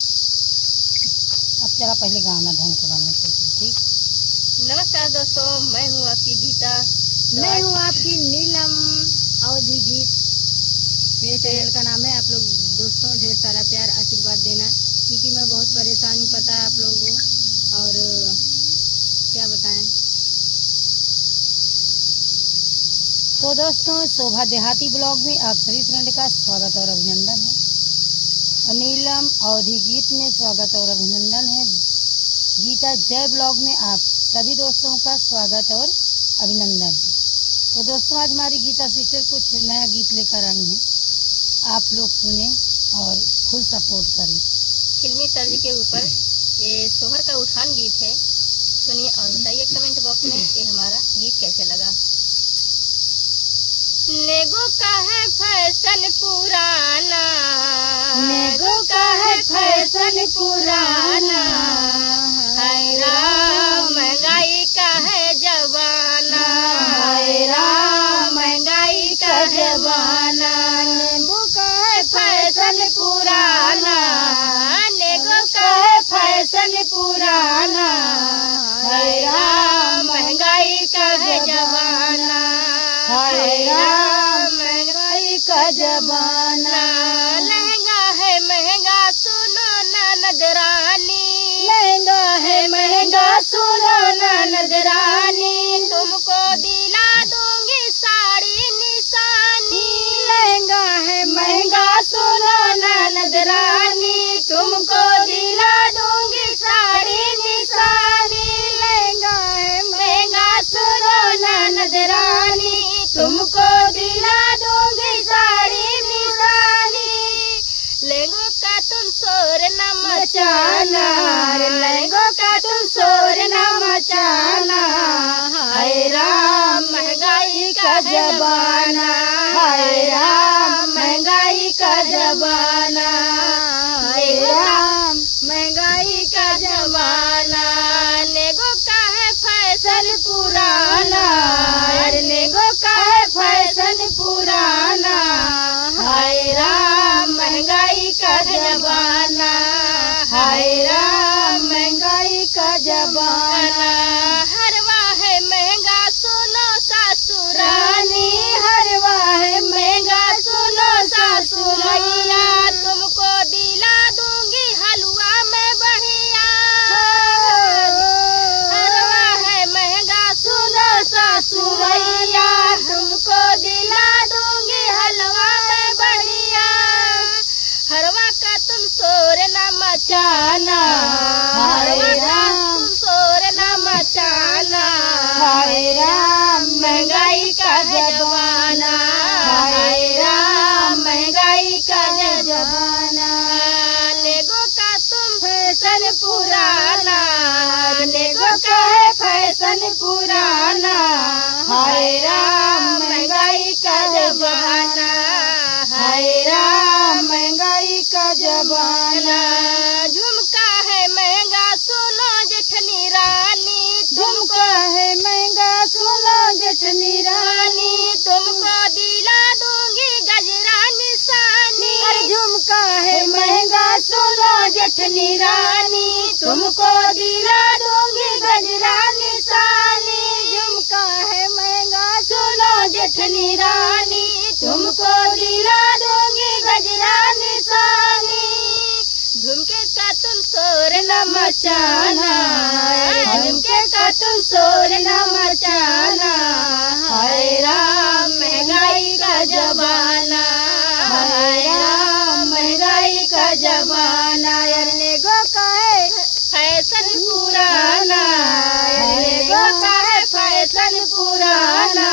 अब चला पहले गाना ढंग से गाना चलते ठीक। नमस्कार दोस्तों, मैं हूँ आपकी गीता। मैं हूँ आपकी नीलम अवधि गीत। मेरे चैनल का नाम है। आप लोग दोस्तों ढेर सारा प्यार आशीर्वाद देना, क्योंकि मैं बहुत परेशान हूँ, पता है आप लोगों को। और क्या बताएं। तो दोस्तों, शोभा देहाती ब्लॉग में आप सभी फ्रेंड का स्वागत और अभिनंदन है। और नीलम अवधि गीत में स्वागत और अभिनंदन है। गीता जय ब्लॉग में आप सभी दोस्तों का स्वागत और अभिनंदन है। तो दोस्तों, आज हमारी गीता सिस्टर कुछ नया गीत लेकर आई हैं। आप लोग सुने और फुल सपोर्ट करें। फिल्मी तर्ज के ऊपर ये सोहर का उठान गीत है। सुनिए और बताइए कमेंट बॉक्स में ये हमारा गीत कैसे लगा। नेगो का है फैशन पुराना, नेगो का है फैशन पुराना, हाय राम महंगाई का है जमाना, हाय राम महंगाई का जमाना। नेगो का है फैशन पुराना, नेगो का है फैशन पुराना, हाय राम महंगाई का है जमाना, हाय राम महंगाई का जमाना। लहंगा है महंगा सुनो ननद रानी, लहंगा है महंगा सुनो ननद रानी, तुमको दिला दूंगी साड़ी निशानी। लहंगा है महंगा सुनो ननद रानी, तुमको दिला दूंगी साड़ी निशानी। लहंगा है महंगा सुनो ननद रानी, तुमको दिला दूंगी साड़ी निशानी। लहंगों का तुम शोर न मचाना, लहंगों का तुम शोर न मचाना, हाय राम महंगाई का जमाना, हाय राम महंगाई का जमाना, हाय राम महंगाई का जमाना। नेगो का है फैशन पुराना, नेगो का है फैशन पुराना, हाय राम महंगाई का जमाना, हाय राम महंगाई का जमाना। हरवा है महंगा सुनो सासुरानी, रानी हरवा है महंगा सुनो सासुरैया, तुमको दिला दूंगी हलवा में बढ़िया। हरवा है महंगा सुनो सासुरैया, तुमको दिला दूंगी हलवा में बढ़िया। हरवा का तुम शोर न मचाना, हाय राम तुम शोर न मचाना, हाय राम महंगाई का जमाना, हाय राम महंगाई का जमाना। नेगो का तुम फैशन पुराना, नेगो का है फैशन पुराना, हाय राम महंगाई का जमाना, हाय राम महंगाई का जमाना। झुमका है महंगा सुनो जेठनी रानी, झुमका है महंगा सुनो जेठनी रानी, तुमको दिला दूंगी गजरा निशानी। अरे झुमका है महंगा सुनो जेठनी रानी, तुमको दिला दूंगी गजरा निशानी। झुमका है महंगा सुनो जेठनी रानी, तुमको दिला दूंगी गजरा निशानी। झुमके का तुम शोर न मचाना, झुमके का तुम शोर न मचाना, हाय राम महंगाई का जमाना, हाय राम महंगाई का जमाना। नेगो का है फैशन पुराना, नेगो का है फैशन पुराना,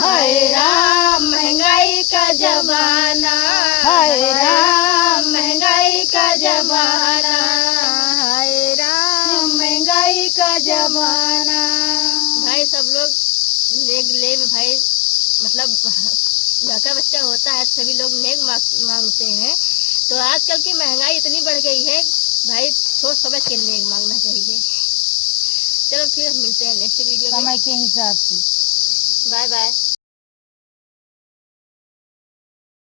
हाय राम महंगाई का जमाना, हाय राम महंगाई का जमाना, हाय राम महंगाई का जमाना। भाई सब लोग नेग ले में भाई मतलब लड़का बच्चा होता है, सभी लोग नेग मांगते हैं। तो आजकल की महंगाई इतनी बढ़ गई है भाई, सोच समझ के नेग मांगना चाहिए। चलो फिर मिलते हैं नेक्स्ट वीडियो में। समय के हिसाब से। Bye bye.